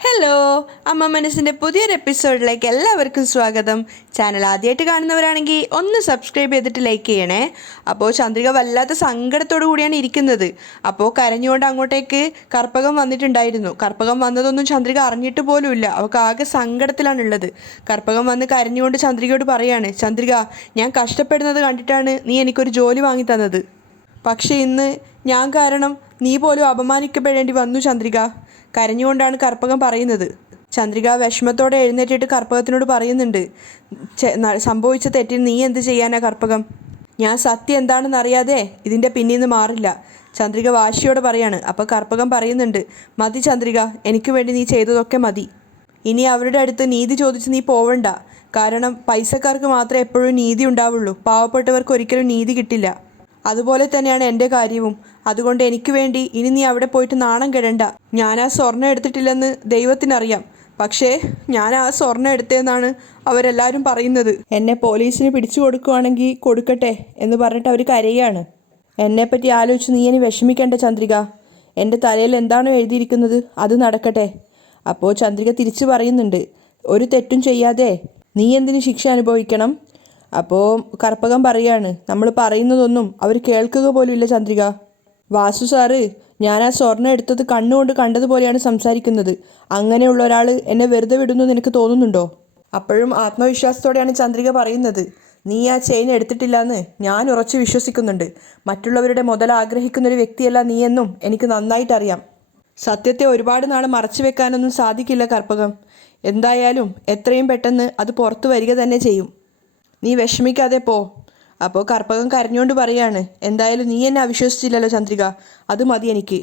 Hello, അമ്മ മനസ്സിൻ്റെ പുതിയൊരു എപ്പിസോഡിലേക്ക് എല്ലാവർക്കും സ്വാഗതം. ചാനൽ ആദ്യമായിട്ട് കാണുന്നവരാണെങ്കിൽ ഒന്ന് സബ്സ്ക്രൈബ് ചെയ്തിട്ട് ലൈക്ക് ചെയ്യണേ. അപ്പോൾ ചന്ദ്രിക വല്ലാത്ത സങ്കടത്തോടു കൂടിയാണ് ഇരിക്കുന്നത്. അപ്പോൾ കരഞ്ഞുകൊണ്ട് അങ്ങോട്ടേക്ക് കർപ്പകം വന്നിട്ടുണ്ടായിരുന്നു. കർപ്പകം വന്നതൊന്നും ചന്ദ്രിക അറിഞ്ഞിട്ട് പോലുമില്ല. അവൾക്ക് ആകെ സങ്കടത്തിലാണുള്ളത്. കർപ്പകം വന്ന് കരഞ്ഞുകൊണ്ട് ചന്ദ്രികയോട് പറയാണ്, ചന്ദ്രിക, ഞാൻ കഷ്ടപ്പെടുന്നത് കണ്ടിട്ടാണ് നീ എനിക്കൊരു ജോലി വാങ്ങി തന്നത്. പക്ഷേ ഇന്ന് ഞാൻ കാരണം നീ പോലും അപമാനിക്കപ്പെടേണ്ടി വന്നു ചന്ദ്രിക. കരഞ്ഞുകൊണ്ടാണ് കർപ്പകം പറയുന്നത്. ചന്ദ്രിക വിഷമത്തോടെ എഴുന്നേറ്റിട്ട് കർപ്പകത്തിനോട് പറയുന്നുണ്ട്, സംഭവിച്ച തെറ്റിന് നീ എന്ത് ചെയ്യാനാ കർപ്പകം? ഞാൻ സത്യം എന്താണെന്ന് അറിയാതെ ഇതിൻ്റെ പിന്നിൽ നിന്ന് മാറില്ല. ചന്ദ്രിക വാശിയോടെ പറയാണ്. അപ്പോൾ കർപ്പകം പറയുന്നുണ്ട്, മതി ചന്ദ്രിക, എനിക്ക് വേണ്ടി നീ ചെയ്തതൊക്കെ മതി. ഇനി അവരുടെ അടുത്ത് നീതി ചോദിച്ച് നീ പോവണ്ട. കാരണം പൈസക്കാർക്ക് മാത്രമേ എപ്പോഴും നീതി ഉണ്ടാവുള്ളൂ. പാവപ്പെട്ടവർക്ക് ഒരിക്കലും നീതി കിട്ടില്ല. അതുപോലെ തന്നെയാണ് എൻ്റെ കാര്യവും. അതുകൊണ്ട് എനിക്ക് വേണ്ടി ഇനി നീ അവിടെ പോയിട്ട് നാണം കെടണ്ട. ഞാൻ ആ സ്വർണ്ണം എടുത്തിട്ടില്ലെന്ന് ദൈവത്തിനറിയാം. പക്ഷേ ഞാൻ ആ സ്വർണ്ണം എടുത്തതെന്നാണ് അവരെല്ലാവരും പറയുന്നത്. എന്നെ പോലീസിന് പിടിച്ചു കൊടുക്കുകയാണെങ്കിൽ കൊടുക്കട്ടെ എന്ന് പറഞ്ഞിട്ട് അവർ കരയാണ്. എന്നെപ്പറ്റി ആലോചിച്ച് നീ ഇനി വിഷമിക്കേണ്ട ചന്ദ്രിക. എൻ്റെ തലയിൽ എന്താണോ എഴുതിയിരിക്കുന്നത് അത് നടക്കട്ടെ. അപ്പോൾ ചന്ദ്രിക തിരിച്ചു പറയുന്നുണ്ട്, ഒരു തെറ്റും ചെയ്യാതെ നീ എന്തിന് ശിക്ഷ അനുഭവിക്കണം? അപ്പോൾ കർപ്പകം പറയാണ്, നമ്മൾ പറയുന്നതൊന്നും അവർ കേൾക്കുക പോലും ഇല്ല ചന്ദ്രിക. വാസു സാറ്, ഞാൻ ആ സ്വർണ്ണം എടുത്തത് കണ്ണുകൊണ്ട് കണ്ടതുപോലെയാണ് സംസാരിക്കുന്നത്. അങ്ങനെയുള്ള ഒരാൾ എന്നെ വെറുതെ വിടുന്നു നിനക്ക് തോന്നുന്നുണ്ടോ? അപ്പോഴും ആത്മവിശ്വാസത്തോടെയാണ് ചന്ദ്രിക പറയുന്നത്, നീ ആ ചെയിൻ എടുത്തിട്ടില്ല എന്ന് ഞാൻ ഉറച്ചു വിശ്വസിക്കുന്നുണ്ട്. മറ്റുള്ളവരുടെ മുതൽ ആഗ്രഹിക്കുന്നൊരു വ്യക്തിയല്ല നീയെന്നും എനിക്ക് നന്നായിട്ടറിയാം. സത്യത്തെ ഒരുപാട് നാൾ മറച്ചു വെക്കാനൊന്നും സാധിക്കില്ല കർപ്പകം. എന്തായാലും എത്രയും പെട്ടെന്ന് അത് പുറത്തു വരിക തന്നെ ചെയ്യും. നീ വിഷമിക്കാതെ പോ. അപ്പോൾ കർപ്പകം കരഞ്ഞുകൊണ്ട് പറയാണ്, എന്തായാലും നീ എന്നെ അവിശ്വസിച്ചില്ലല്ലോ ചന്ദ്രിക, അത് മതി എനിക്ക്.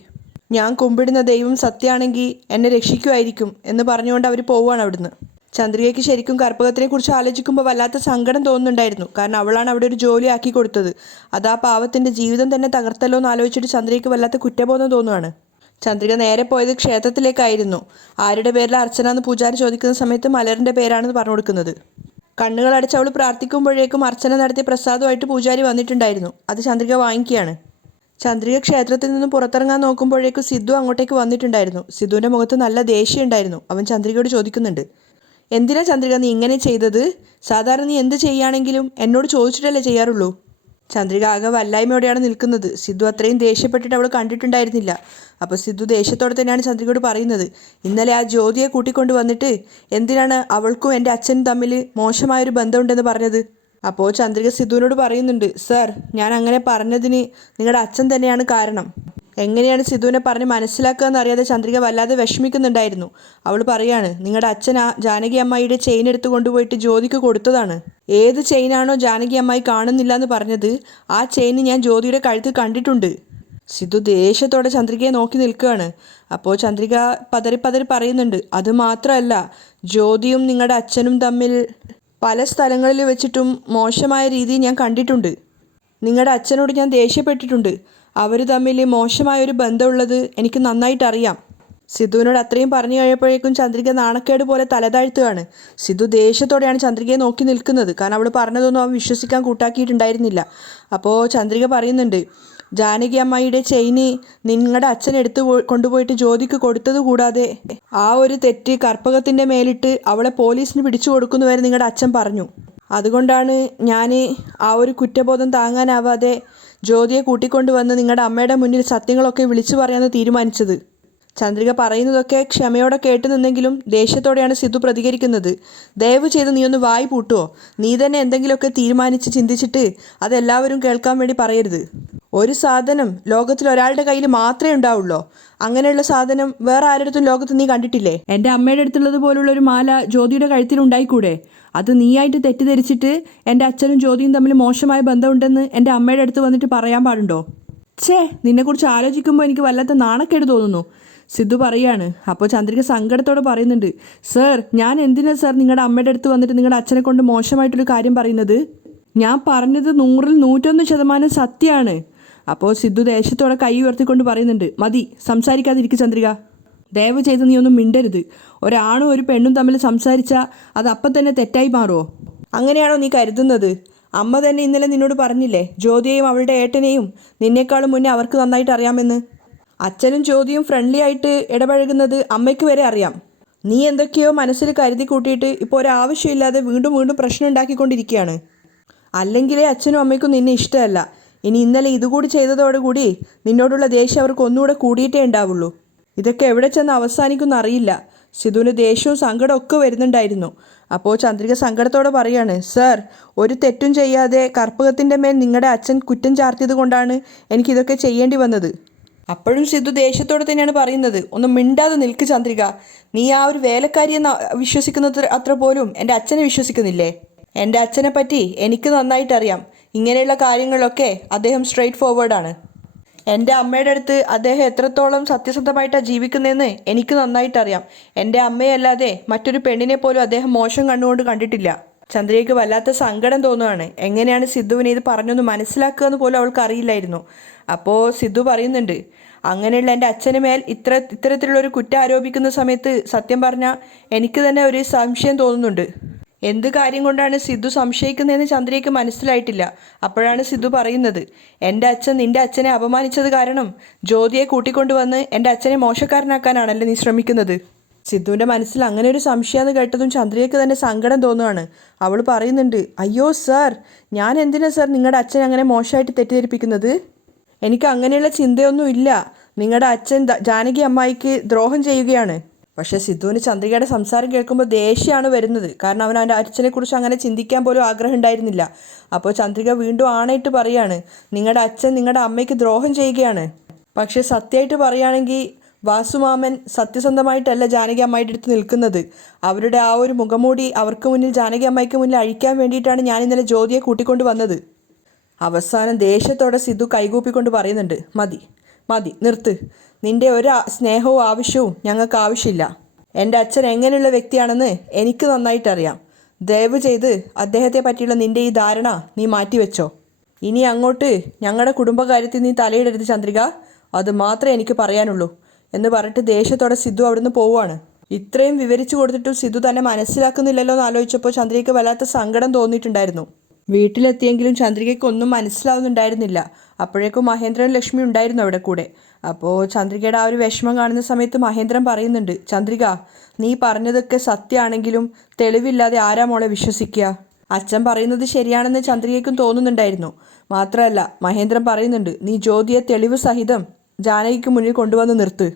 ഞാൻ കുമ്പിടുന്ന ദൈവം സത്യമാണെങ്കിൽ എന്നെ രക്ഷിക്കുമായിരിക്കും എന്ന് പറഞ്ഞുകൊണ്ട് അവർ പോവുകയാണ് അവിടുന്ന്. ചന്ദ്രികയ്ക്ക് ശരിക്കും കർപ്പകത്തിനെ കുറിച്ച് ആലോചിക്കുമ്പോൾ വല്ലാത്ത സങ്കടം തോന്നുന്നുണ്ടായിരുന്നു. കാരണം അവളാണ് അവിടെ ഒരു ജോലി ആക്കി കൊടുത്തത്. അത് ആ പാവത്തിൻ്റെ ജീവിതം തന്നെ തകർത്തല്ലോ എന്ന് ആലോചിച്ചിട്ട് ചന്ദ്രികയ്ക്ക് വല്ലാത്ത കുറ്റബോധം തോന്നുവാണ്. ചന്ദ്രിക നേരെ പോയത് ക്ഷേത്രത്തിലേക്കായിരുന്നു. ആരുടെ പേരിൽ അർച്ചന എന്ന് പൂജാരി ചോദിക്കുന്ന സമയത്ത് മലറിൻ്റെ പേരാണെന്ന് പറഞ്ഞു കൊടുക്കുന്നത്. കണ്ണുകളടച്ച് അവൾ പ്രാർത്ഥിക്കുമ്പോഴേക്കും അർച്ചന നടത്തിയ പ്രസാദമായിട്ട് പൂജാരി വന്നിട്ടുണ്ടായിരുന്നു. അത് ചന്ദ്രിക വാങ്ങിക്കുകയാണ്. ചന്ദ്രിക ക്ഷേത്രത്തിൽ നിന്നും പുറത്തിറങ്ങാൻ നോക്കുമ്പോഴേക്കും സിദ്ധു അങ്ങോട്ടേക്ക് വന്നിട്ടുണ്ടായിരുന്നു. സിദ്ധുവിൻ്റെ മുഖത്ത് നല്ല ദേഷ്യം ഉണ്ടായിരുന്നു. അവൻ ചന്ദ്രികയോട് ചോദിക്കുന്നുണ്ട്, എന്തിനാ ചന്ദ്രിക നീ ഇങ്ങനെ ചെയ്തത്? സാധാരണ നീ എന്ത് ചെയ്യുകയാണെങ്കിലും എന്നോട് ചോദിച്ചിട്ടല്ലേ ചെയ്യാറുള്ളൂ. ചന്ദ്രിക ആകെ വല്ലായ്മയോടെയാണ് നിൽക്കുന്നത്. സിദ്ധു അത്രയും ദേഷ്യപ്പെട്ടിട്ട് അവൾ കണ്ടിട്ടുണ്ടായിരുന്നില്ല. അപ്പോൾ സിദ്ധു ദേഷ്യത്തോടെ തന്നെയാണ് ചന്ദ്രികയോട് പറയുന്നത്, ഇന്നലെ ആ ജ്യോതിയെ കൂട്ടിക്കൊണ്ട് വന്നിട്ട് എന്തിനാണ് അവൾക്കും എൻ്റെ അച്ഛനും തമ്മിൽ മോശമായൊരു ബന്ധമുണ്ടെന്ന് പറഞ്ഞത്? അപ്പോൾ ചന്ദ്രിക സിദ്ധുവിനോട് പറയുന്നുണ്ട്, സർ, ഞാൻ അങ്ങനെ പറഞ്ഞതിന് നിങ്ങളുടെ അച്ഛൻ തന്നെയാണ് കാരണം. എങ്ങനെയാണ് സിദ്ധുവിനെ പറഞ്ഞ് മനസ്സിലാക്കുക എന്നറിയാതെ ചന്ദ്രിക വല്ലാതെ വിഷമിക്കുന്നുണ്ടായിരുന്നു. അവൾ പറയാണ്, നിങ്ങളുടെ അച്ഛൻ ആ ജാനകി അമ്മായിയുടെ ചെയിൻ എടുത്ത് കൊണ്ടുപോയിട്ട് ജ്യോതിക്ക് കൊടുത്തതാണ്. ഏത് ചെയിനാണോ ജാനകി അമ്മായി കാണുന്നില്ല എന്ന് പറഞ്ഞത്, ആ ചെയിൻ ഞാൻ ജ്യോതിയുടെ കഴുത്തിൽ കണ്ടിട്ടുണ്ട്. സിദ്ധു ദേഷ്യത്തോടെ ചന്ദ്രികയെ നോക്കി നിൽക്കുകയാണ്. അപ്പോൾ ചന്ദ്രിക പതറി പറയുന്നുണ്ട്, അത് മാത്രമല്ല, ജ്യോതിയും നിങ്ങളുടെ അച്ഛനും തമ്മിൽ പല സ്ഥലങ്ങളിൽ വെച്ചിട്ടും മോശമായ രീതിയിൽ ഞാൻ കണ്ടിട്ടുണ്ട്. നിങ്ങളുടെ അച്ഛനോട് ഞാൻ ദേഷ്യപ്പെട്ടിട്ടുണ്ട്. അവർ തമ്മിൽ മോശമായൊരു ബന്ധമുള്ളത് എനിക്ക് നന്നായിട്ടറിയാം. സിദ്ധുവിനോട് അത്രയും പറഞ്ഞു കഴിയപ്പോഴേക്കും ചന്ദ്രിക നാണക്കേട് പോലെ തലതാഴ്ത്തുകയാണ്. സിദ്ധു ദേഷ്യത്തോടെയാണ് ചന്ദ്രികയെ നോക്കി നിൽക്കുന്നത്. കാരണം അവൾ പറഞ്ഞതൊന്നും അവൻ വിശ്വസിക്കാൻ കൂട്ടാക്കിയിട്ടുണ്ടായിരുന്നില്ല. അപ്പോൾ ചന്ദ്രിക പറയുന്നുണ്ട്, ജാനകി അമ്മായിയുടെ ചെയിന് നിങ്ങളുടെ അച്ഛൻ എടുത്ത് കൊണ്ടുപോയിട്ട് ജ്യോതിക്ക് കൊടുത്തത് കൂടാതെ ആ ഒരു തെറ്റ് കർപ്പകത്തിൻ്റെ മേലിട്ട് അവളെ പോലീസിന് പിടിച്ചു കൊടുക്കുന്നുവരെ നിങ്ങളുടെ അച്ഛൻ പറഞ്ഞു. അതുകൊണ്ടാണ് ഞാൻ ആ ഒരു കുറ്റബോധം താങ്ങാനാവാതെ ജ്യോതിയെ കൂട്ടിക്കൊണ്ടുവന്ന് നിങ്ങളുടെ അമ്മയുടെ മുന്നിൽ സത്യങ്ങളൊക്കെ വിളിച്ചു പറയാമെന്ന് തീരുമാനിച്ചത്. ചന്ദ്രിക പറയുന്നതൊക്കെ ക്ഷമയോടെ കേട്ടു നിന്നെങ്കിലും ദേഷ്യത്തോടെയാണ് സിദ്ധു പ്രതികരിക്കുന്നത്. ദയവ് ചെയ്ത് നീ ഒന്ന് വായി പൂട്ടുവോ? നീ തന്നെ എന്തെങ്കിലുമൊക്കെ തീരുമാനിച്ച് ചിന്തിച്ചിട്ട് അതെല്ലാവരും കേൾക്കാൻ വേണ്ടി പറയരുത്. ഒരു സാധനം ലോകത്തിൽ ഒരാളുടെ കയ്യിൽ മാത്രമേ ഉണ്ടാവുള്ളൂ. അങ്ങനെയുള്ള സാധനം വേറെ ആരുടെ ലോകത്ത് നീ കണ്ടിട്ടില്ലേ? എൻ്റെ അമ്മയുടെ അടുത്തുള്ളത് പോലുള്ള ഒരു മാല ജ്യോതിയുടെ കഴുത്തിൽ ഉണ്ടായിക്കൂടെ? അത് നീയായിട്ട് തെറ്റിദ്ധരിച്ചിട്ട് എൻ്റെ അച്ഛനും ജ്യോതിയും തമ്മിൽ മോശമായ ബന്ധമുണ്ടെന്ന് എൻ്റെ അമ്മയുടെ അടുത്ത് വന്നിട്ട് പറയാൻ പാടുണ്ടോ? നിന്നെക്കുറിച്ച് ആലോചിക്കുമ്പോൾ എനിക്ക് വല്ലാത്ത നാണക്കേട് തോന്നുന്നു. സിദ്ധു പറയാണ്. അപ്പോൾ ചന്ദ്രിക സങ്കടത്തോടെ പറയുന്നുണ്ട്, സർ, ഞാൻ എന്തിനാ സർ നിങ്ങളുടെ അമ്മയുടെ അടുത്ത് വന്നിട്ട് നിങ്ങളുടെ അച്ഛനെ കൊണ്ട് മോശമായിട്ടൊരു കാര്യം പറയുന്നത്? ഞാൻ പറഞ്ഞത് 100-ൽ 101% സത്യമാണ്. അപ്പോൾ സിദ്ധു ദേഷ്യത്തോടെ കൈ ഉയർത്തിക്കൊണ്ട് പറയുന്നുണ്ട്, മതി, സംസാരിക്കാതിരിക്കുക ചന്ദ്രിക. ദയവ് ചെയ്ത് നീ ഒന്നും മിണ്ടരുത്. ഒരാണും ഒരു പെണ്ണും തമ്മിൽ സംസാരിച്ചാൽ അത് അപ്പം തന്നെ തെറ്റായി മാറുമോ? അങ്ങനെയാണോ നീ കരുതുന്നത്? അമ്മ തന്നെ ഇന്നലെ നിന്നോട് പറഞ്ഞില്ലേ, ജ്യോതിയെയും അവളുടെ ഏട്ടനെയും നിന്നേക്കാളും മുന്നേ അവർക്ക് നന്നായിട്ട് അറിയാമെന്ന്. അച്ഛനും ജ്യോതിയും ഫ്രണ്ട്ലി ആയിട്ട് ഇടപഴകുന്നത് അമ്മയ്ക്ക് വരെ അറിയാം. നീ എന്തൊക്കെയോ മനസ്സിൽ കരുതി കൂട്ടിയിട്ട് ഇപ്പോൾ ഒരാവശ്യമില്ലാതെ വീണ്ടും വീണ്ടും പ്രശ്നം ഉണ്ടാക്കിക്കൊണ്ടിരിക്കുകയാണ്. അല്ലെങ്കിലേ അച്ഛനും അമ്മയ്ക്കും നിന്നെ ഇഷ്ടമല്ല. ഇനി ഇന്നലെ ഇതുകൂടി ചെയ്തതോടുകൂടി നിന്നോടുള്ള ദേഷ്യം അവർക്ക് ഒന്നുകൂടെ കൂടിയിട്ടേ ഉണ്ടാവുള്ളൂ. ഇതൊക്കെ എവിടെ ചെന്ന് അവസാനിക്കുമെന്ന് അറിയില്ല. സിധുവിന് ദേഷ്യവും സങ്കടവും ഒക്കെ വരുന്നുണ്ടായിരുന്നു. അപ്പോൾ ചന്ദ്രിക സങ്കടത്തോടെ പറയാണ്, സർ, ഒരു തെറ്റും ചെയ്യാതെ കർപ്പകത്തിൻ്റെ മേൽ നിങ്ങളുടെ അച്ഛൻ കുറ്റം ചാർത്തിയത് കൊണ്ടാണ് എനിക്കിതൊക്കെ ചെയ്യേണ്ടി വന്നത്. അപ്പോഴും സിധു ദേഷ്യത്തോടെ തന്നെയാണ് പറയുന്നത്, ഒന്ന് മിണ്ടാതെ നിൽക്ക് ചന്ദ്രിക. നീ ആ ഒരു വേലക്കാരിയെന്ന് വിശ്വസിക്കുന്നത് അത്ര പോലും എൻ്റെ അച്ഛനെ വിശ്വസിക്കുന്നില്ലേ? എൻ്റെ അച്ഛനെ പറ്റി എനിക്ക് നന്നായിട്ടറിയാം. ഇങ്ങനെയുള്ള കാര്യങ്ങളിലൊക്കെ അദ്ദേഹം സ്ട്രെയിറ്റ് ഫോർവേഡാണ്. എൻ്റെ അമ്മയുടെ അടുത്ത് അദ്ദേഹം എത്രത്തോളം സത്യസന്ധമായിട്ടാണ് ജീവിക്കുന്നതെന്ന് എനിക്ക് നന്നായിട്ടറിയാം. എൻ്റെ അമ്മയല്ലാതെ മറ്റൊരു പെണ്ണിനെ പോലും അദ്ദേഹം മോശം കണ്ണുകൊണ്ട് കണ്ടിട്ടില്ല. ചന്ദ്രികയ്ക്ക് വല്ലാത്ത സങ്കടം തോന്നുകയാണ്. എങ്ങനെയാണ് സിദ്ധുവിനെ ഇത് പറഞ്ഞൊന്ന് മനസ്സിലാക്കുക എന്ന് പോലും അവൾക്ക് അറിയില്ലായിരുന്നു. അപ്പോൾ സിദ്ധു പറയുന്നുണ്ട്, അങ്ങനെയുള്ള എൻ്റെ അച്ഛന് മേൽ ഇത്തരത്തിലുള്ളൊരു കുറ്റം ആരോപിക്കുന്ന സമയത്ത് സത്യം പറഞ്ഞാൽ എനിക്ക് തന്നെ ഒരു സംശയം തോന്നുന്നുണ്ട്. എന്ത് കാര്യം കൊണ്ടാണ് സിദ്ധു സംശയിക്കുന്നതെന്ന് ചന്ദ്രികയ്ക്ക് മനസ്സിലായിട്ടില്ല. അപ്പോഴാണ് സിദ്ധു പറയുന്നത്, എൻ്റെ അച്ഛൻ നിൻ്റെ അച്ഛനെ അപമാനിച്ചത് കാരണം ജ്യോതിയെ കൂട്ടിക്കൊണ്ടുവന്ന് എൻ്റെ അച്ഛനെ മോശക്കാരനാക്കാനാണല്ലേ നീ ശ്രമിക്കുന്നത്? സിദ്ധുവിൻ്റെ മനസ്സിൽ അങ്ങനെ ഒരു സംശയമെന്ന് കേട്ടതും ചന്ദ്രികയ്ക്ക് തന്നെ സങ്കടം തോന്നുകയാണ്. അവൾ പറയുന്നുണ്ട്, അയ്യോ സാർ, ഞാൻ എന്തിനാ സാർ നിങ്ങളുടെ അച്ഛനെ അങ്ങനെ മോശമായിട്ട് തെറ്റിദ്ധരിപ്പിക്കുന്നത്? എനിക്ക് അങ്ങനെയുള്ള ചിന്തയൊന്നും ഇല്ല. നിങ്ങളുടെ അച്ഛൻ ജാനകി അമ്മായിക്ക് ദ്രോഹം ചെയ്യുകയാണ്. പക്ഷേ സിദ്ധുവിന് ചന്ദ്രികയുടെ സംസാരം കേൾക്കുമ്പോൾ ദേഷ്യമാണ് വരുന്നത്. കാരണം അവൻ അവൻ്റെ അച്ഛനെക്കുറിച്ച് അങ്ങനെ ചിന്തിക്കാൻ പോലും ആഗ്രഹം ഉണ്ടായിരുന്നില്ല. അപ്പോൾ ചന്ദ്രിക വീണ്ടും ആണയിട്ട് പറയാണ്, നിങ്ങളുടെ അച്ഛൻ നിങ്ങളുടെ അമ്മയ്ക്ക് ദ്രോഹം ചെയ്യുകയാണ്. പക്ഷേ സത്യമായിട്ട് പറയുകയാണെങ്കിൽ വാസുമാമൻ സത്യസന്ധമായിട്ടല്ല ജാനകി അമ്മായിയുടെ അടുത്ത് നിൽക്കുന്നത്. അവരുടെ ആ ഒരു മുഖംമൂടി അവർക്ക് മുന്നിൽ, ജാനകി അമ്മായിക്ക് മുന്നിൽ അഴിക്കാൻ വേണ്ടിയിട്ടാണ് ഞാൻ ഇന്നലെ ജ്യോതിയെ കൂട്ടിക്കൊണ്ട് വന്നത്. അവസാനം ദേഷ്യത്തോടെ സിദ്ധു കൈകൂപ്പിക്കൊണ്ട് പറയുന്നുണ്ട്, മതി മതി, നിർത്ത്. നിന്റെ ഒരു സ്നേഹവും ആവശ്യവും ഞങ്ങൾക്ക് ആവശ്യമില്ല. എൻ്റെ അച്ഛൻ എങ്ങനെയുള്ള വ്യക്തിയാണെന്ന് എനിക്ക് നന്നായിട്ടറിയാം. ദയവ് ചെയ്ത് അദ്ദേഹത്തെ പറ്റിയുള്ള നിന്റെ ഈ ധാരണ നീ മാറ്റിവെച്ചോ. ഇനി അങ്ങോട്ട് ഞങ്ങളുടെ കുടുംബകാര്യത്തിൽ നീ തലയിടരുത് ചന്ദ്രിക, അത് മാത്രമേ എനിക്ക് പറയാനുള്ളൂ എന്ന് പറഞ്ഞിട്ട് ദേഷ്യത്തോടെ സിദ്ധു അവിടുന്ന് പോവുകയാണ്. ഇത്രയും വിവരിച്ചു കൊടുത്തിട്ടും സിദ്ധു തന്നെ മനസ്സിലാക്കുന്നില്ലല്ലോ എന്ന് ആലോചിച്ചപ്പോൾ ചന്ദ്രികയ്ക്ക് വല്ലാത്ത സങ്കടം തോന്നിയിട്ടുണ്ടായിരുന്നു. വീട്ടിലെത്തിയെങ്കിലും ചന്ദ്രികയ്ക്ക് ഒന്നും മനസ്സിലാവുന്നുണ്ടായിരുന്നില്ല. അപ്പോഴേക്കും മഹേന്ദ്രൻ ലക്ഷ്മി ഉണ്ടായിരുന്നു അവിടെ കൂടെ. അപ്പോൾ ചന്ദ്രികയുടെ ആ ഒരു വിഷമം കാണുന്ന സമയത്ത് മഹേന്ദ്രൻ പറയുന്നുണ്ട്, ചന്ദ്രിക, നീ പറഞ്ഞതൊക്കെ സത്യമാണെങ്കിലും തെളിവില്ലാതെ ആരാ മോളെ വിശ്വസിക്കുക? അച്ഛൻ പറയുന്നത് ശരിയാണെന്ന് ചന്ദ്രികയ്ക്കും തോന്നുന്നുണ്ടായിരുന്നു. മാത്രമല്ല മഹേന്ദ്രൻ പറയുന്നുണ്ട്, നീ ജ്യോതിയെ തെളിവ് സഹിതം ജാനകിക്ക് മുന്നിൽ കൊണ്ടുവന്ന് നിർത്ത്.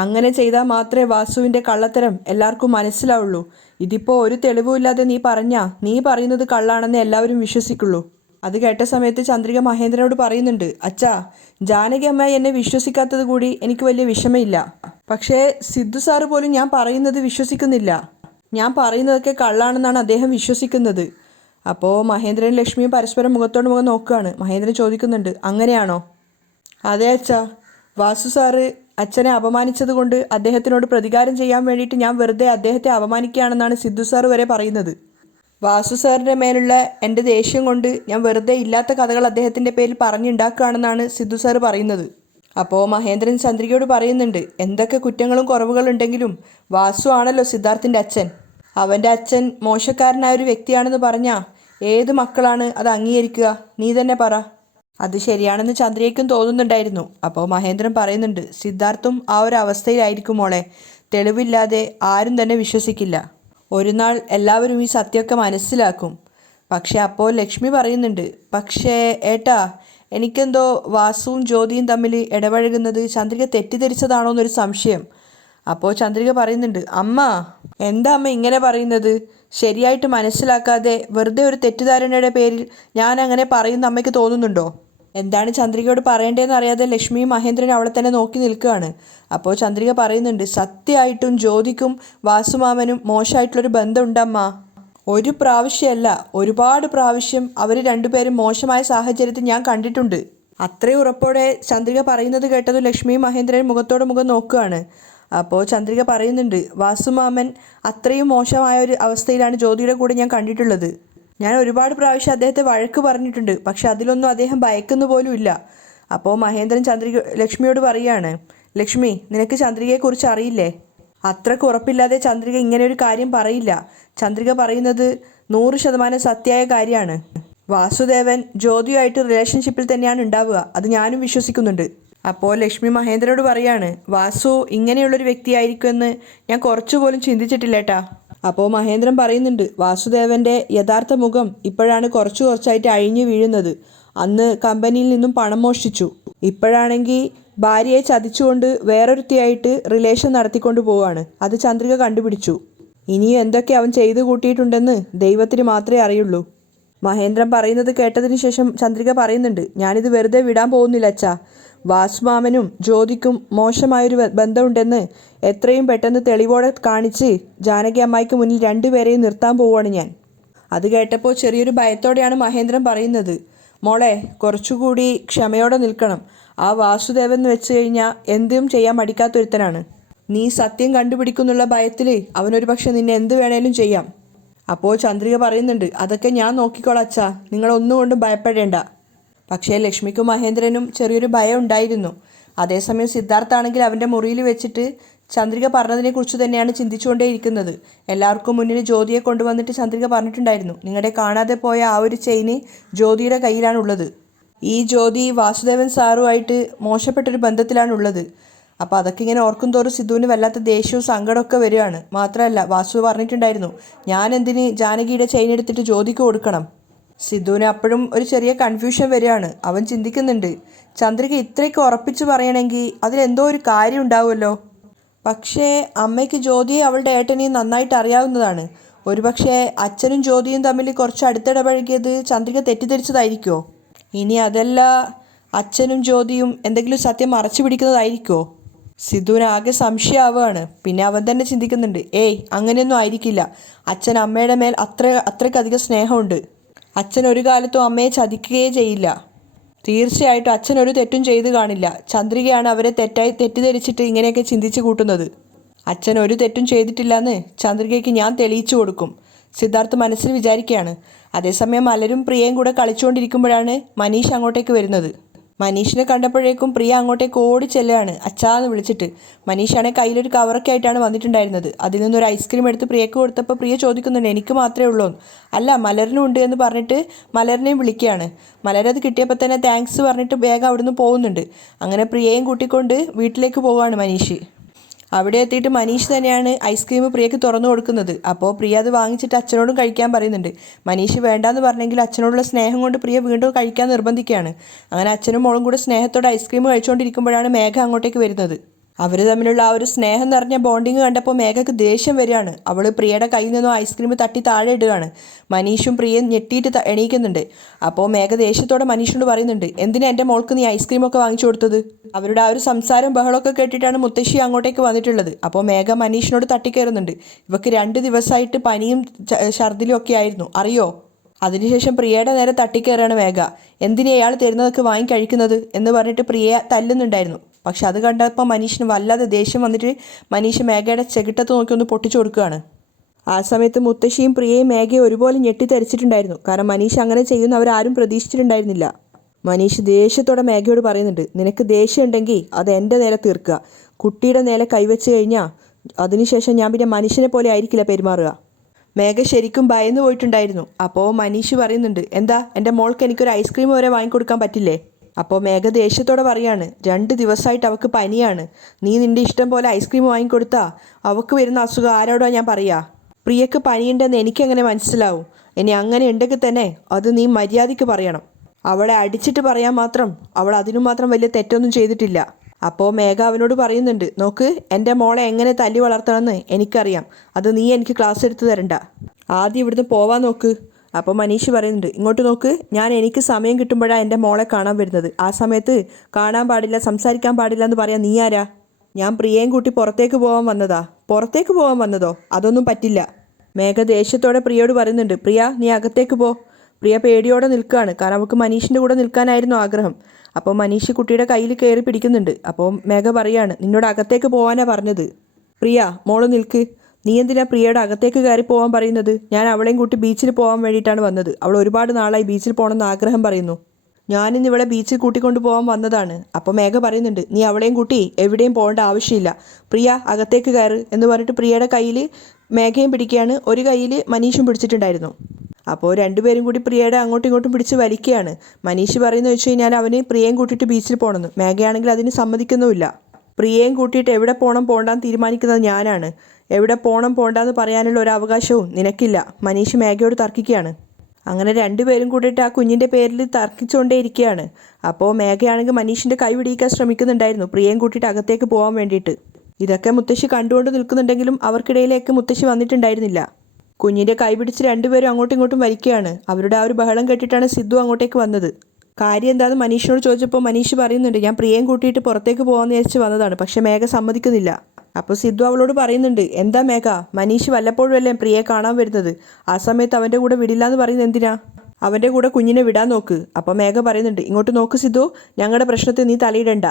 അങ്ങനെ ചെയ്താൽ മാത്രമേ വാസുവിൻ്റെ കള്ളത്തരം എല്ലാവർക്കും മനസ്സിലാവുള്ളൂ. ഇതിപ്പോൾ ഒരു തെളിവുമില്ലാതെ നീ പറയുന്നത് കള്ളാണെന്ന് എല്ലാവരും വിശ്വസിക്കുള്ളൂ. അത് കേട്ട സമയത്ത് ചന്ദ്രിക മഹേന്ദ്രനോട് പറയുന്നുണ്ട്, അച്ഛാ, ജാനകി അമ്മായി എന്നെ വിശ്വസിക്കാത്തത് കൂടി എനിക്ക് വലിയ വിഷമമില്ല. പക്ഷേ സിദ്ധു സാറ് പോലും ഞാൻ പറയുന്നത് വിശ്വസിക്കുന്നില്ല. ഞാൻ പറയുന്നതൊക്കെ കള്ളാണെന്നാണ് അദ്ദേഹം വിശ്വസിക്കുന്നത്. അപ്പോൾ മഹേന്ദ്രനും ലക്ഷ്മിയും പരസ്പരം മുഖത്തോട് മുഖം നോക്കുകയാണ്. മഹേന്ദ്രൻ ചോദിക്കുന്നുണ്ട്, അങ്ങനെയാണോ? അതെ അച്ഛാ, വാസു സാറ് അച്ഛനെ അപമാനിച്ചത് കൊണ്ട് അദ്ദേഹത്തിനോട് പ്രതികാരം ചെയ്യാൻ വേണ്ടിയിട്ട് ഞാൻ വെറുതെ അദ്ദേഹത്തെ അപമാനിക്കുകയാണെന്നാണ് സിദ്ധു സാർ വരെ പറയുന്നത്. വാസു സാറിൻ്റെ മേലുള്ള എൻ്റെ ദേഷ്യം കൊണ്ട് ഞാൻ വെറുതെ ഇല്ലാത്ത കഥകൾ അദ്ദേഹത്തിൻ്റെ പേരിൽ പറഞ്ഞുണ്ടാക്കുകയാണെന്നാണ് സിദ്ധു സാർ പറയുന്നത്. അപ്പോൾ മഹേന്ദ്രൻ ചന്ദ്രികയോട് പറയുന്നുണ്ട്, എന്തൊക്കെ കുറ്റങ്ങളും കുറവുകളുണ്ടെങ്കിലും വാസു ആണല്ലോ സിദ്ധാർത്ഥിൻ്റെ അച്ഛൻ. അവൻ്റെ അച്ഛൻ മോശക്കാരനായ ഒരു വ്യക്തിയാണെന്ന് പറഞ്ഞാൽ ഏത് മക്കളാണ് അത് അംഗീകരിക്കുക? നീ തന്നെ പറ. അത് ശരിയാണെന്ന് ചന്ദ്രികയ്ക്കും തോന്നുന്നുണ്ടായിരുന്നു. അപ്പോൾ മഹേന്ദ്രൻ പറയുന്നുണ്ട്, സിദ്ധാർത്ഥും ആ ഒരു അവസ്ഥയിലായിരിക്കും മോളെ. തെളിവില്ലാതെ ആരും തന്നെ വിശ്വസിക്കില്ല. ഒരു നാൾ എല്ലാവരും ഈ സത്യമൊക്കെ മനസ്സിലാക്കും. പക്ഷെ അപ്പോൾ ലക്ഷ്മി പറയുന്നുണ്ട്, പക്ഷേ ഏട്ടാ, എനിക്കെന്തോ വാസുവും ജ്യോതിയും തമ്മിൽ ഇടപഴകുന്നത് ചന്ദ്രിക തെറ്റിദ്ധരിച്ചതാണോ എന്നൊരു സംശയം. അപ്പോൾ ചന്ദ്രിക പറയുന്നുണ്ട്, അമ്മ, എന്താ അമ്മ ഇങ്ങനെ പറയുന്നത്? ശരിയായിട്ട് മനസ്സിലാക്കാതെ വെറുതെ ഒരു തെറ്റിദ്ധാരണയുടെ പേരിൽ ഞാൻ അങ്ങനെ പറയുന്ന അമ്മയ്ക്ക് തോന്നുന്നുണ്ടോ? എന്താണ് ചന്ദ്രികയോട് പറയേണ്ടതെന്ന് അറിയാതെ ലക്ഷ്മിയും മഹേന്ദ്രനും അവളെ തന്നെ നോക്കി നിൽക്കുകയാണ്. അപ്പോൾ ചന്ദ്രിക പറയുന്നുണ്ട്, സത്യമായിട്ടും ജ്യോതിക്കും വാസുമാമനും മോശമായിട്ടുള്ളൊരു ബന്ധമുണ്ടമ്മ. ഒരു പ്രാവശ്യമല്ല, ഒരുപാട് പ്രാവശ്യം അവർ രണ്ടുപേരും മോശമായ സാഹചര്യത്തിൽ ഞാൻ കണ്ടിട്ടുണ്ട്. അത്രയും ഉറപ്പോടെ ചന്ദ്രിക പറയുന്നത് കേട്ടതും ലക്ഷ്മിയും മഹേന്ദ്രനും മുഖത്തോട് മുഖം നോക്കുകയാണ്. അപ്പോൾ ചന്ദ്രിക പറയുന്നുണ്ട്, വാസുമാമൻ അത്രയും മോശമായ ഒരു അവസ്ഥയിലാണ് ജ്യോതിയുടെ കൂടെ ഞാൻ കണ്ടിട്ടുള്ളത്. ഞാൻ ഒരുപാട് പ്രാവശ്യം അദ്ദേഹത്തെ വഴക്ക് പറഞ്ഞിട്ടുണ്ട്. പക്ഷെ അതിലൊന്നും അദ്ദേഹം ഭയക്കുന്നു പോലും ഇല്ല. അപ്പോൾ മഹേന്ദ്രൻ ലക്ഷ്മിയോട് പറയുകയാണ്, ലക്ഷ്മി, നിനക്ക് ചന്ദ്രികയെക്കുറിച്ച് അറിയില്ലേ? അത്രയ്ക്ക് ഉറപ്പില്ലാതെ ചന്ദ്രിക ഇങ്ങനെ ഒരു കാര്യം പറയില്ല. ചന്ദ്രിക പറയുന്നത് 100% സത്യമായ കാര്യമാണ്. വാസുദേവൻ ജ്യോതിയുമായിട്ട് റിലേഷൻഷിപ്പിൽ തന്നെയാണ് ഉണ്ടാവുക. അത് ഞാനും വിശ്വസിക്കുന്നുണ്ട്. അപ്പോൾ ലക്ഷ്മി മഹേന്ദ്രനോട് പറയാണ്, വാസു ഇങ്ങനെയുള്ളൊരു വ്യക്തിയായിരിക്കുമെന്ന് ഞാൻ കുറച്ചുപോലും ചിന്തിച്ചിട്ടില്ലേട്ടാ. അപ്പോൾ മഹേന്ദ്രൻ പറയുന്നുണ്ട്, വാസുദേവൻ്റെ യഥാർത്ഥ മുഖം ഇപ്പോഴാണ് കുറച്ചു കുറച്ചായിട്ട് അഴിഞ്ഞു വീഴുന്നത്. അന്ന് കമ്പനിയിൽ നിന്നും പണം മോഷ്ടിച്ചു, ഇപ്പോഴാണെങ്കിൽ ഭാര്യയെ ചതിച്ചുകൊണ്ട് വേറൊരുത്തിയായിട്ട് റിലേഷൻ നടത്തിക്കൊണ്ട് പോവാണ്. അത് ചന്ദ്രിക കണ്ടുപിടിച്ചു. ഇനിയും എന്തൊക്കെ അവൻ ചെയ്തു കൂട്ടിയിട്ടുണ്ടെന്ന് ദൈവത്തിന് മാത്രമേ അറിയുള്ളൂ. മഹേന്ദ്രൻ പറയുന്നത് കേട്ടതിന് ശേഷം ചന്ദ്രിക പറയുന്നുണ്ട്, ഞാനിത് വെറുതെ വിടാൻ പോകുന്നില്ല അച്ഛാ. വാസുമാമനും ജ്യോതിക്കും മോശമായൊരു ബന്ധമുണ്ടെന്ന് എത്രയും പെട്ടെന്ന് തെളിവോടെ കാണിച്ച് ജാനകി അമ്മായിക്ക് മുന്നിൽ രണ്ടുപേരെയും നിർത്താൻ പോവുകയാണ് ഞാൻ. അത് കേട്ടപ്പോൾ ചെറിയൊരു ഭയത്തോടെയാണ് മഹേന്ദ്രൻ പറയുന്നത്, മോളെ കുറച്ചുകൂടി ക്ഷമയോടെ നിൽക്കണം. ആ വാസുദേവൻ എന്ന് വെച്ച് കഴിഞ്ഞാൽ എന്തും ചെയ്യാൻ മടിക്കാത്തൊരുത്തനാണ്. നീ സത്യം കണ്ടുപിടിക്കുന്നുള്ള ഭയത്തിൽ അവനൊരു പക്ഷെ നിന്നെ എന്ത് വേണേലും ചെയ്യാം. അപ്പോൾ ചന്ദ്രിക പറയുന്നുണ്ട്, അതൊക്കെ ഞാൻ നോക്കിക്കോളാം അച്ഛാ, നിങ്ങളൊന്നുകൊണ്ടും ഭയപ്പെടേണ്ട. പക്ഷേ ലക്ഷ്മിക്കും മഹേന്ദ്രനും ചെറിയൊരു ഭയം ഉണ്ടായിരുന്നു. അതേസമയം സിദ്ധാർത്ഥാണെങ്കിൽ അവൻ്റെ മുറിയിൽ വെച്ചിട്ട് ചന്ദ്രിക പറഞ്ഞതിനെക്കുറിച്ച് തന്നെയാണ് ചിന്തിച്ചുകൊണ്ടേയിരിക്കുന്നത്. എല്ലാവർക്കും മുന്നിൽ ജ്യോതിയെ കൊണ്ടുവന്നിട്ട് ചന്ദ്രിക പറഞ്ഞിട്ടുണ്ടായിരുന്നു, നിങ്ങളുടെ കാണാതെ പോയ ആ ഒരു ചെയിന് ജ്യോതിയുടെ കയ്യിലാണുള്ളത്. ഈ ജ്യോതി വാസുദേവൻ സാറുമായിട്ട് മോശപ്പെട്ടൊരു ബന്ധത്തിലാണുള്ളത്. അപ്പോൾ അതൊക്കെ ഇങ്ങനെ ഓർക്കും തോറും സിദ്ധുവിന് വല്ലാത്ത ദേഷ്യവും സങ്കടമൊക്കെ വരികയാണ്. മാത്രമല്ല വാസു പറഞ്ഞിട്ടുണ്ടായിരുന്നു, ഞാൻ എന്തിന് ജാനകിയുടെ ചെയിൻ എടുത്തിട്ട് ജ്യോതിക്ക് കൊടുക്കണം. സിദ്ധുവിന് അപ്പോഴും ഒരു ചെറിയ കൺഫ്യൂഷൻ വരികയാണ്. അവൻ ചിന്തിക്കുന്നുണ്ട്, ചന്ദ്രിക ഇത്രയ്ക്ക് ഉറപ്പിച്ച് പറയണമെങ്കിൽ അതിലെന്തോ ഒരു കാര്യം ഉണ്ടാവുമല്ലോ. പക്ഷേ അമ്മയ്ക്ക് ജ്യോതിയെ അവളുടെ ഏട്ടനെയും നന്നായിട്ട് അറിയാവുന്നതാണ്. ഒരുപക്ഷെ അച്ഛനും ജ്യോതിയും തമ്മിൽ കുറച്ച് അടുത്തിടപഴകിയത് ചന്ദ്രിക തെറ്റിദ്ധരിച്ചതായിരിക്കുമോ? ഇനി അതല്ല, അച്ഛനും ജ്യോതിയും എന്തെങ്കിലും സത്യം മറച്ചു പിടിക്കുന്നതായിരിക്കുമോ? സിദ്ധുവിന് ആകെ സംശയമാവുകയാണ്. പിന്നെ അവൻ തന്നെ ചിന്തിക്കുന്നുണ്ട്, ഏയ് അങ്ങനെയൊന്നും ആയിരിക്കില്ല. അച്ഛൻ അമ്മയുടെ മേൽ അത്രയ്ക്കധികം സ്നേഹമുണ്ട്. അച്ഛൻ ഒരു കാലത്തും അമ്മയെ ചതിക്കുകയേ ചെയ്യില്ല. തീർച്ചയായിട്ടും അച്ഛൻ ഒരു തെറ്റും ചെയ്തു കാണില്ല. ചന്ദ്രികയാണ് അവരെ തെറ്റിദ്ധരിച്ചിട്ട് ഇങ്ങനെയൊക്കെ ചിന്തിച്ചു കൂട്ടുന്നത്. അച്ഛൻ ഒരു തെറ്റും ചെയ്തിട്ടില്ലെന്ന് ചന്ദ്രികയ്ക്ക് ഞാൻ തെളിയിച്ചു കൊടുക്കും, സിദ്ധാർത്ഥ് മനസ്സിൽ വിചാരിക്കുകയാണ്. അതേസമയം മലരും പ്രിയയും കൂടെ കളിച്ചുകൊണ്ടിരിക്കുമ്പോഴാണ് മനീഷ് അങ്ങോട്ടേക്ക് വരുന്നത്. മനീഷിനെ കണ്ടപ്പോഴേക്കും പ്രിയ അങ്ങോട്ടേക്ക് ഓടി ചെല്ലുകയാണ്, അച്ഛാന്ന് വിളിച്ചിട്ട്. മനീഷാണെങ്കിൽ കയ്യിലൊരു കവറൊക്കെ ആയിട്ടാണ് വന്നിട്ടുണ്ടായിരുന്നത്. അതിൽ നിന്നൊരു ഐസ്ക്രീം എടുത്ത് പ്രിയക്ക് കൊടുത്തപ്പോൾ പ്രിയ ചോദിക്കുന്നുണ്ട്, എനിക്ക് മാത്രമേ ഉള്ളൂ? അല്ല, മലറിനും ഉണ്ട് എന്ന് പറഞ്ഞിട്ട് മലറിനെയും വിളിക്കുകയാണ്. മലരത് കിട്ടിയപ്പോൾ തന്നെ താങ്ക്സ് പറഞ്ഞിട്ട് വേഗം അവിടുന്ന് പോകുന്നുണ്ട്. അങ്ങനെ പ്രിയയും കൂട്ടിക്കൊണ്ട് വീട്ടിലേക്ക് പോവുകയാണ് മനീഷ്. അവിടെ എത്തിയിട്ട് മനീഷ് തന്നെയാണ് ഐസ്ക്രീം പ്രിയക്ക് തുറന്നു കൊടുക്കുന്നത്. അപ്പോൾ പ്രിയ അത് വാങ്ങിച്ചിട്ട് അച്ഛനോടും കഴിക്കാൻ പറയുന്നുണ്ട്. മനീഷ് വേണ്ടാന്ന് പറഞ്ഞെങ്കിൽ അച്ഛനോടുള്ള സ്നേഹം കൊണ്ട് പ്രിയ വീണ്ടും കഴിക്കാൻ നിർബന്ധിക്കുകയാണ്. അങ്ങനെ അച്ഛനും മോളും കൂടെ സ്നേഹത്തോടെ ഐസ്ക്രീം കഴിച്ചുകൊണ്ടിരിക്കുമ്പോഴാണ് മേഘ അങ്ങോട്ടേക്ക് വരുന്നത്. അവർ തമ്മിലുള്ള ആ ഒരു സ്നേഹം നിറഞ്ഞ ബോണ്ടിങ് കണ്ടപ്പോൾ മേഘയ്ക്ക് ദേഷ്യം വരികയാണ്. അവൾ പ്രിയയുടെ കയ്യിൽ നിന്നും ഐസ്ക്രീം തട്ടി താഴെ ഇടുകയാണ്. മനീഷും പ്രിയയും ഞെട്ടിയിട്ട് എണീക്കുന്നുണ്ട്. അപ്പോൾ മേഘ ദേഷ്യത്തോടെ മനീഷിനോട് പറയുന്നുണ്ട്, എന്തിനാ എൻ്റെ മോൾക്ക് നീ ഐസ്ക്രീമൊക്കെ വാങ്ങിച്ചു കൊടുത്തത്? അവരുടെ ആ ഒരു സംസാരം ബഹളമൊക്കെ കേട്ടിട്ടാണ് മുത്തശ്ശി അങ്ങോട്ടേക്ക് വന്നിട്ടുള്ളത്. അപ്പോൾ മേഘ മനീഷിനോട് തട്ടിക്കയറുന്നുണ്ട്, ഇവക്ക് 2 ദിവസമായിട്ട് പനിയും ഛർദിലും ഒക്കെ ആയിരുന്നു, അറിയോ? അതിനുശേഷം പ്രിയയുടെ നേരെ തട്ടിക്കയറാണ് മേഘ. എന്തിനാ അയാൾ തരുന്നതൊക്കെ വാങ്ങി കഴിക്കുന്നത് എന്ന് പറഞ്ഞിട്ട് പ്രിയയെ തല്ലുന്നുണ്ടായിരുന്നു. പക്ഷെ അത് കണ്ടപ്പോൾ മനീഷിന് വല്ലാതെ ദേഷ്യം വന്നിട്ട് മനീഷ് മേഘയുടെ ചെകിട്ടത്ത് നോക്കി ഒന്ന് പൊട്ടിച്ചു കൊടുക്കുകയാണ്. ആ സമയത്ത് മുത്തശ്ശിയും പ്രിയയും മേഘയെ ഒരുപോലെ ഞെട്ടിത്തരിച്ചിട്ടുണ്ടായിരുന്നു. കാരണം മനീഷ് അങ്ങനെ ചെയ്യുന്ന അവരാരും പ്രതീക്ഷിച്ചിട്ടുണ്ടായിരുന്നില്ല. മനീഷ് ദേഷ്യത്തോടെ മേഘയോട് പറയുന്നുണ്ട്, നിനക്ക് ദേഷ്യം ഉണ്ടെങ്കിൽ അത് എൻ്റെ നേരെ തീർക്കുക. കുട്ടിയുടെ നേരെ കൈവച്ച് കഴിഞ്ഞാൽ അതിനുശേഷം ഞാൻ പിന്നെ മനുഷ്യനെ പോലെ ആയിരിക്കില്ല പെരുമാറുക. മേഘ ശരിക്കും ഭയന്നു പോയിട്ടുണ്ടായിരുന്നു. അപ്പോൾ മനീഷ് പറയുന്നുണ്ട്, എന്താ എൻ്റെ മോൾക്ക് എനിക്കൊരു ഐസ്ക്രീം വരെ വാങ്ങിക്കൊടുക്കാൻ പറ്റില്ലേ? അപ്പോൾ മേഘ ദേഷ്യത്തോടെ പറയാണ്, 2 ദിവസമായിട്ട് അവൾക്ക് പനിയാണ്. നീ നിൻ്റെ ഇഷ്ടം പോലെ ഐസ്ക്രീം വാങ്ങിക്കൊടുത്താ അവൾക്ക് വരുന്ന അസുഖം ആരോടാ ഞാൻ പറയുക? പ്രിയക്ക് പനിയുണ്ടെന്ന് എനിക്കെങ്ങനെ മനസ്സിലാവും? ഇനി അങ്ങനെ ഉണ്ടെങ്കിൽ തന്നെ അത് നീ മര്യാദയ്ക്ക് പറയണം. അവളെ അടിച്ചിട്ട് പറയാൻ മാത്രം അവൾ അതിനു മാത്രം വലിയ തെറ്റൊന്നും ചെയ്തിട്ടില്ല. അപ്പോൾ മേഘ അവനോട് പറയുന്നുണ്ട്, നോക്ക്, എൻ്റെ മോളെ എങ്ങനെ തല്ലി വളർത്തണമെന്ന് എനിക്കറിയാം. അത് നീ എനിക്ക് ക്ലാസ് എടുത്ത് തരണ്ട. ആദ്യം ഇവിടുന്ന് പോവാൻ നോക്ക്. അപ്പോൾ മനീഷ് പറയുന്നുണ്ട്, ഇങ്ങോട്ട് നോക്ക്, എനിക്ക് സമയം കിട്ടുമ്പോഴാണ് എൻ്റെ മോളെ കാണാൻ വരുന്നത്. ആ സമയത്ത് കാണാൻ പാടില്ല, സംസാരിക്കാൻ പാടില്ല എന്ന് പറയാൻ നീ ആരാ? ഞാൻ പ്രിയയും കൂട്ടി പുറത്തേക്ക് പോകാൻ വന്നതാ. പുറത്തേക്ക് പോകാൻ വന്നതോ? അതൊന്നും പറ്റില്ല. മേഘ ദേഷ്യത്തോടെ പ്രിയയോട് പറയുന്നുണ്ട്, പ്രിയ നീ അകത്തേക്ക് പോ. പ്രിയ പേടിയോടെ നിൽക്കുകയാണ്. കാരണം അവൾക്ക് മനീഷിൻ്റെ കൂടെ നിൽക്കാനായിരുന്നു ആഗ്രഹം. അപ്പോൾ മനീഷ് കുട്ടിയുടെ കയ്യിൽ കയറി പിടിക്കുന്നുണ്ട്. അപ്പോൾ മേഘ പറയാണ്, നിന്നോട് അകത്തേക്ക് പോകാനാണ് പറഞ്ഞത്. പ്രിയ മോള് നിൽക്ക്. നീ എന്തിനാ പ്രിയയുടെ അകത്തേക്ക് കയറി പോകാൻ പറയുന്നത്? ഞാൻ അവളെയും കൂട്ടി ബീച്ചിൽ പോകാൻ വേണ്ടിയിട്ടാണ് വന്നത്. അവൾ ഒരുപാട് നാളായി ബീച്ചിൽ പോകണമെന്ന് ആഗ്രഹം പറയുന്നു. ഞാനിന്ന് ഇവളെ ബീച്ചിൽ കൂട്ടിക്കൊണ്ട് പോകാൻ വന്നതാണ്. അപ്പോൾ മേഘ പറയുന്നുണ്ട്, നീ അവളെയും കൂട്ടി എവിടെയും പോകേണ്ട ആവശ്യമില്ല. പ്രിയ അകത്തേക്ക് കയറ് എന്ന് പറഞ്ഞിട്ട് പ്രിയയുടെ കയ്യിൽ മേഘയും പിടിക്കുകയാണ്. ഒരു കയ്യിൽ മനീഷും പിടിച്ചിട്ടുണ്ടായിരുന്നു. അപ്പോൾ രണ്ടുപേരും കൂടി പ്രിയയുടെ അങ്ങോട്ടും ഇങ്ങോട്ടും പിടിച്ച് വലിക്കുകയാണ്. മനീഷ് പറയുന്നത് വെച്ച് കഴിഞ്ഞാൽ അവന് പ്രിയയും കൂട്ടിയിട്ട് ബീച്ചിൽ പോകണമെന്ന്. മേഘയാണെങ്കിൽ അതിന് സമ്മതിക്കുന്നുമില്ല. പ്രിയയും കൂട്ടിയിട്ട് എവിടെ പോകണം പോകണ്ടാന്ന് തീരുമാനിക്കുന്നത് ഞാനാണ്. എവിടെ പോകണം പോകണ്ടാന്ന് പറയാനുള്ള ഒരു അവകാശവും നിനക്കില്ല. മനീഷ് മേഘയോട് തർക്കിക്കുകയാണ്. അങ്ങനെ രണ്ടുപേരും കൂടിയിട്ട് ആ കുഞ്ഞിൻ്റെ പേരിൽ തർക്കിച്ചുകൊണ്ടേ ഇരിക്കുകയാണ്. അപ്പോൾ മേഘയാണെങ്കിൽ മനീഷിൻ്റെ കൈ പിടിക്കാൻ ശ്രമിക്കുന്നുണ്ടായിരുന്നു പ്രിയയും കൂട്ടിയിട്ട് അകത്തേക്ക് പോകാൻ വേണ്ടിയിട്ട്. ഇതൊക്കെ മുത്തശ്ശി കണ്ടുകൊണ്ട് നിൽക്കുന്നുണ്ടെങ്കിലും അവർക്കിടയിലേക്ക് മുത്തശ്ശി വന്നിട്ടുണ്ടായിരുന്നില്ല. കുഞ്ഞിൻ്റെ കൈ പിടിച്ച് രണ്ടുപേരും അങ്ങോട്ടും ഇങ്ങോട്ടും വലിക്കുകയാണ്. അവരുടെ ആ ഒരു ബഹളം കേട്ടിട്ടാണ് സിദ്ധു അങ്ങോട്ടേക്ക് വന്നത്. കാര്യം എന്താണെന്ന് മനീഷിനോട് ചോദിച്ചപ്പോൾ മനീഷ് പറയുന്നുണ്ട്, ഞാൻ പ്രിയയും കൂട്ടിയിട്ട് പുറത്തേക്ക് പോകാമെന്ന് വിചാരിച്ച് വന്നതാണ്, പക്ഷേ മേഘ സമ്മതിക്കുന്നില്ല. അപ്പോൾ സിദ്ധു അവളോട് പറയുന്നുണ്ട്, എന്താ മേഘ, മനീഷ് വല്ലപ്പോഴും അല്ലേ പ്രിയയെ കാണാൻ വരുന്നത്, ആ സമയത്ത് അവൻ്റെ കൂടെ വിടില്ല എന്ന് പറയുന്നത് എന്തിനാ? അവൻ്റെ കൂടെ കുഞ്ഞിനെ വിടാൻ നോക്ക്. അപ്പോൾ മേഘ പറയുന്നുണ്ട്, ഇങ്ങോട്ട് നോക്ക് സിദ്ധു, ഞങ്ങളുടെ പ്രശ്നത്തിൽ നീ തലയിടണ്ട.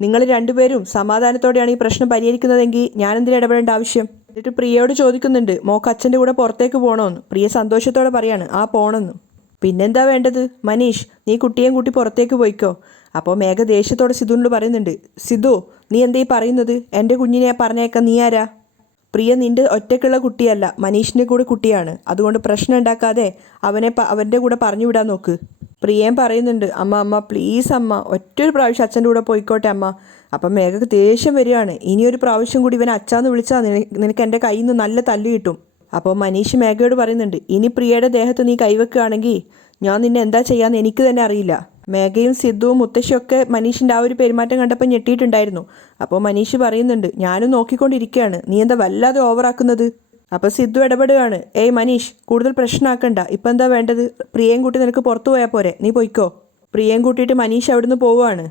നിങ്ങൾ രണ്ടുപേരും സമാധാനത്തോടെയാണ് ഈ പ്രശ്നം പരിഹരിക്കുന്നതെങ്കിൽ ഞാൻ എന്തിനാ ഇടപെടേണ്ട ആവശ്യം? എന്നിട്ട് പ്രിയയോട് ചോദിക്കുന്നുണ്ട്, മോക്ക് അച്ഛൻ്റെ കൂടെ പുറത്തേക്ക് പോകണമെന്ന്. പ്രിയ സന്തോഷത്തോടെ പറയാണ്, ആ പോകണമെന്ന്. പിന്നെന്താ വേണ്ടത്? മനീഷ്, നീ കുട്ടിയെയും കൂട്ടി പുറത്തേക്ക് പോയിക്കോ. അപ്പോൾ മേഘ ദേഷ്യത്തോടെ സിദ്ധുവിനോട് പറയുന്നുണ്ട്, സിദ്ധു നീ എന്തേ പറയുന്നത്? എൻ്റെ കുഞ്ഞിനെ പറഞ്ഞേക്കാൻ നീ ആരാ? പ്രിയ നിൻ്റെ ഒറ്റയ്ക്കുള്ള കുട്ടിയല്ല, മനീഷിൻ്റെ കൂടെ കുട്ടിയാണ്. അതുകൊണ്ട് പ്രശ്നം ഉണ്ടാക്കാതെ അവൻ്റെ കൂടെ പറഞ്ഞു വിടാൻ നോക്ക്. പ്രിയയും പറയുന്നുണ്ട്, അമ്മ പ്ലീസ് അമ്മ, ഒറ്റൊരു പ്രാവശ്യം അച്ഛൻ്റെ കൂടെ പോയിക്കോട്ടെ അമ്മ. അപ്പം മേഘക്ക് ദേഷ്യം വരികയാണ്. ഇനിയൊരു പ്രാവശ്യം കൂടി ഇവൻ അച്ഛാന്ന് വിളിച്ചാൽ നിനക്ക് എൻ്റെ കയ്യിൽ നിന്ന് നല്ല തല്ല് കിട്ടും. അപ്പോൾ മനീഷ് മേഘയോട് പറയുന്നുണ്ട്, ഇനി പ്രിയയുടെ ദേഹത്ത് നീ കൈവെക്കുകയാണെങ്കിൽ ഞാൻ നിന്നെ എന്താ ചെയ്യാന്ന് എനിക്ക് തന്നെ അറിയില്ല. മേഘയും സിദ്ധുവും മുത്തശ്ശിയൊക്കെ മനീഷിൻ്റെ ആ ഒരു പെരുമാറ്റം കണ്ടപ്പോൾ ഞെട്ടിയിട്ടുണ്ടായിരുന്നു. അപ്പോൾ മനീഷ് പറയുന്നുണ്ട്, ഞാനും നോക്കിക്കൊണ്ടിരിക്കുകയാണ്, നീ എന്താ വല്ലാതെ ഓവറാക്കുന്നത്? അപ്പോൾ സിദ്ധു ഇടപെടുകയാണ്, ഏയ് മനീഷ്, കൂടുതൽ പ്രശ്നമാക്കണ്ട. ഇപ്പം എന്താ വേണ്ടത്? പ്രിയയും കൂട്ടി നിനക്ക് പുറത്തു പോയാൽ പോരെ, നീ പൊയ്ക്കോ. പ്രിയയും കൂട്ടിയിട്ട് മനീഷ് അവിടുന്ന് പോവുകയാണ്.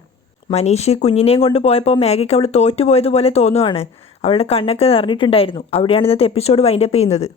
മനീഷ് കുഞ്ഞിനെയും കൊണ്ട് പോയപ്പോൾ മേഘയ്ക്ക് അവൾ തോറ്റുപോയതുപോലെ തോന്നുവാണ്. അവളുടെ കണ്ണൊക്കെ നിറഞ്ഞിട്ടുണ്ടായിരുന്നു. അവിടെയാണ് ഇന്നത്തെ എപ്പിസോഡ് വൈൻഡപ്പ് ചെയ്യുന്നത്.